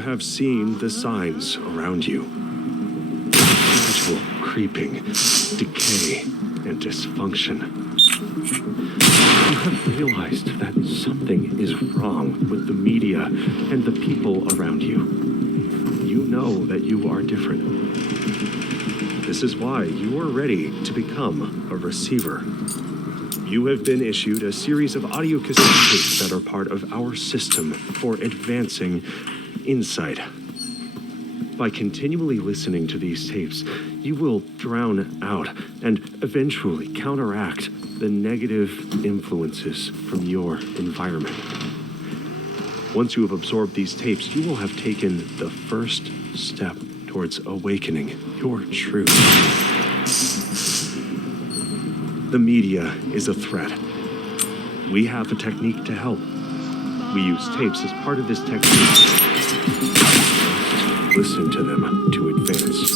have seen the signs around you. Gradual creeping, decay, and dysfunction. You have realized that something is wrong with the media and the people around you. You know that you are different. This is why you are ready to become a receiver. You have been issued a series of audio cassette tapes that are part of our system for advancing insight. By continually listening to these tapes, you will drown out and eventually counteract the negative influences from your environment. Once you have absorbed these tapes, you will have taken the first step towards awakening your truth. The media is a threat. We have a technique to help. We use tapes as part of this technique. Listen to them to advance.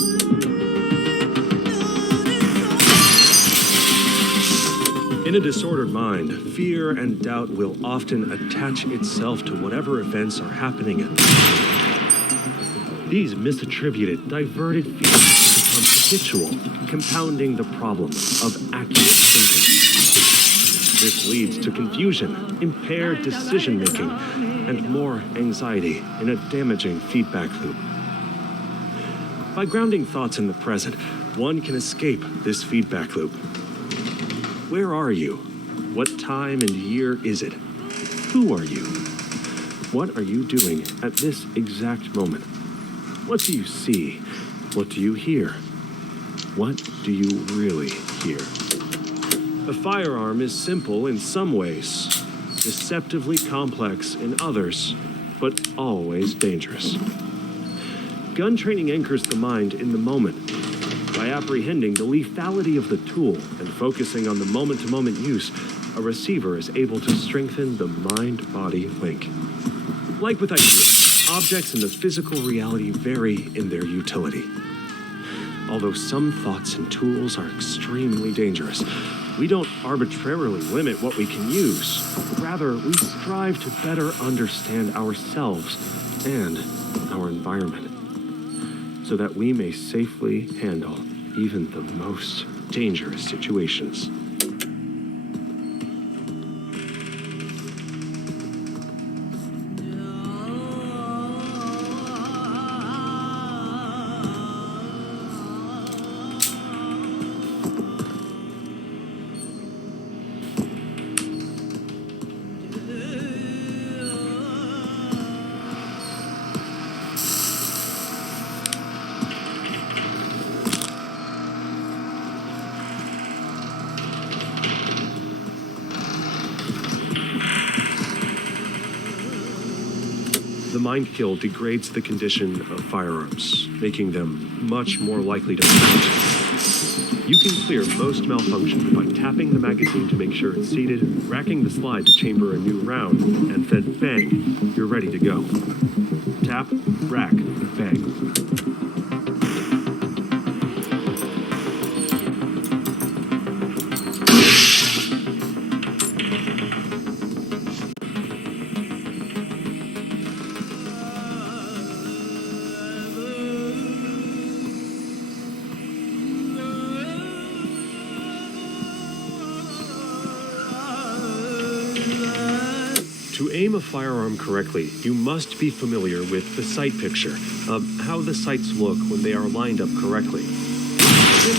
In a disordered mind, fear and doubt will often attach itself to whatever events are happening in life. These misattributed, diverted feelings become habitual, compounding the problem of accurate thinking. This leads to confusion, impaired decision-making, and more anxiety in a damaging feedback loop. By grounding thoughts in the present, one can escape this feedback loop. Where are you? What time and year is it? Who are you? What are you doing at this exact moment? What do you see? What do you hear? What do you really hear? A firearm is simple in some ways, deceptively complex in others, but always dangerous. Gun training anchors the mind in the moment. By apprehending the lethality of the tool and focusing on the moment-to-moment use, a receiver is able to strengthen the mind-body link. Like with ideas, objects in the physical reality vary in their utility. Although some thoughts and tools are extremely dangerous, we don't arbitrarily limit what we can use. Rather, we strive to better understand ourselves and our environment, so that we may safely handle even the most dangerous situations. The mind kill degrades the condition of firearms, making them much more likely to malfunction. You can clear most malfunction by tapping the magazine to make sure it's seated, racking the slide to chamber a new round, and then bang, you're ready to go. Tap, rack, bang. To aim a firearm correctly, you must be familiar with the sight picture of how the sights look when they are lined up correctly.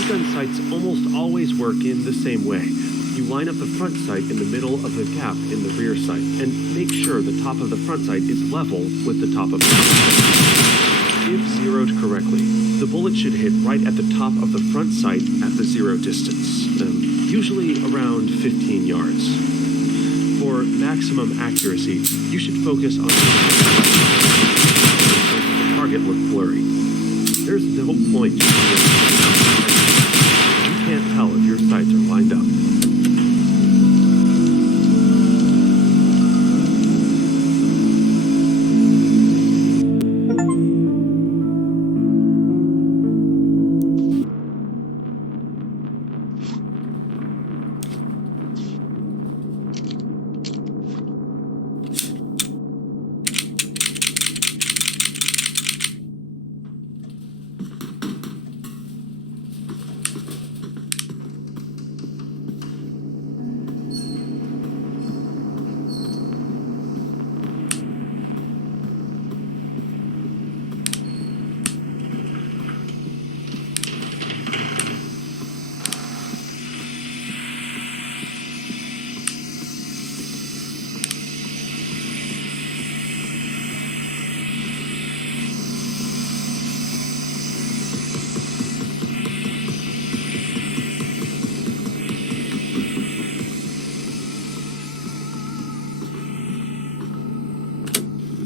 Gun sights almost always work in the same way. You line up the front sight in the middle of the gap in the rear sight and make sure the top of the front sight is level with the top of the rear sight. If zeroed correctly, the bullet should hit right at the top of the front sight at the zero distance, usually around 15 yards. For maximum accuracy, you should focus on the target look blurry. There's no point. You can't tell if your sights are lined up.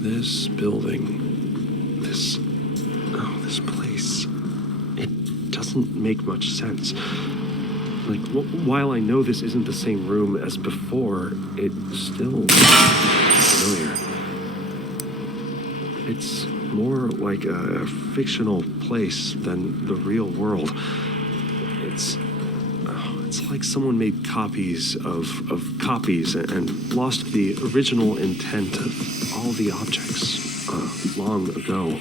This building, this place, it doesn't make much sense. Like, while I know this isn't the same room as before, it still familiar. It's more like a fictional place than the real world. It's like someone made copies of copies and lost the original intent of all the objects long ago.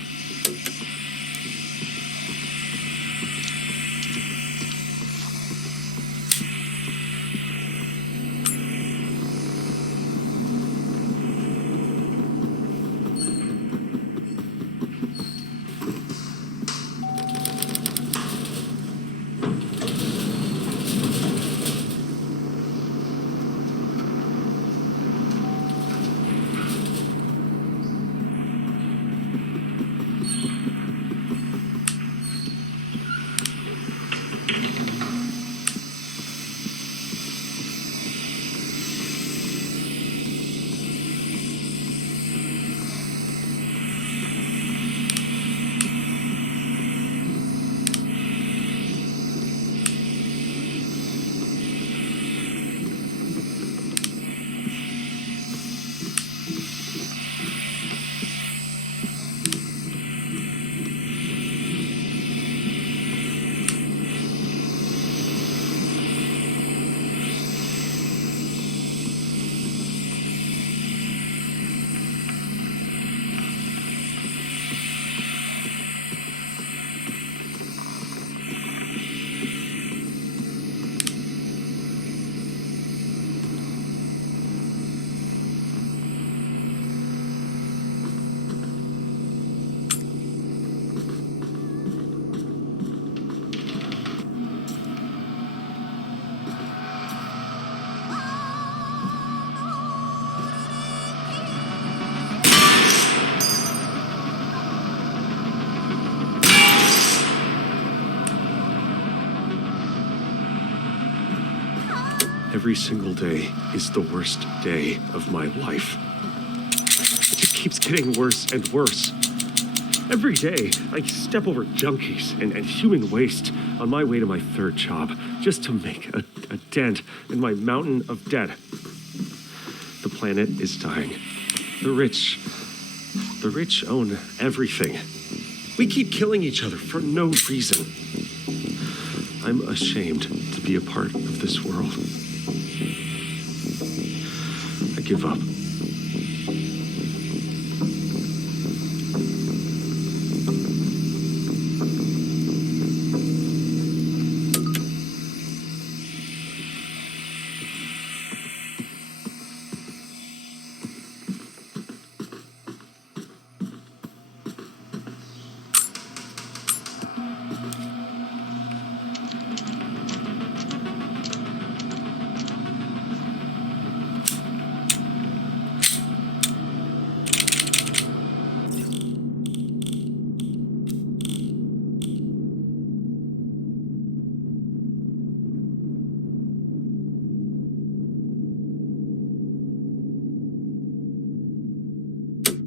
Every single day is the worst day of my life. It just keeps getting worse and worse. Every day, I step over junkies and human waste on my way to my third job, just to make a dent in my mountain of debt. The planet is dying. The rich own everything. We keep killing each other for no reason. I'm ashamed to be a part of this world. I give up.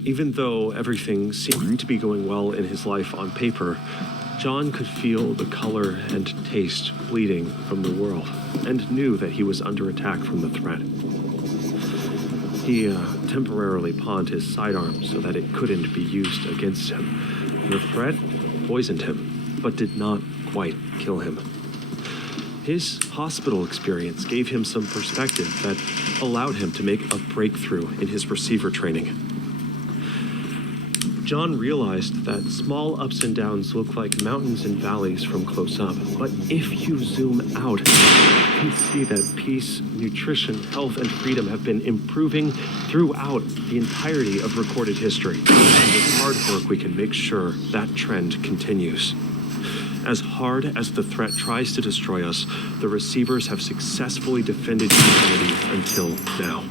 Even though everything seemed to be going well in his life on paper, John could feel the color and taste bleeding from the world, and knew that he was under attack from the threat. He temporarily pawned his sidearm so that it couldn't be used against him. The threat poisoned him, but did not quite kill him. His hospital experience gave him some perspective that allowed him to make a breakthrough in his receiver training. John realized that small ups and downs look like mountains and valleys from close up, but if you zoom out, you can see that peace, nutrition, health, and freedom have been improving throughout the entirety of recorded history. And with hard work, we can make sure that trend continues. As hard as the threat tries to destroy us, the receivers have successfully defended humanity until now.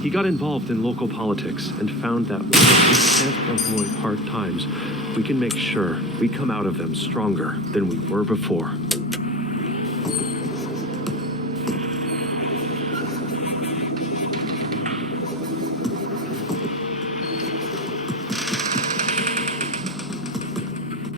He got involved in local politics and found that while we can't avoid hard times, we can make sure we come out of them stronger than we were before.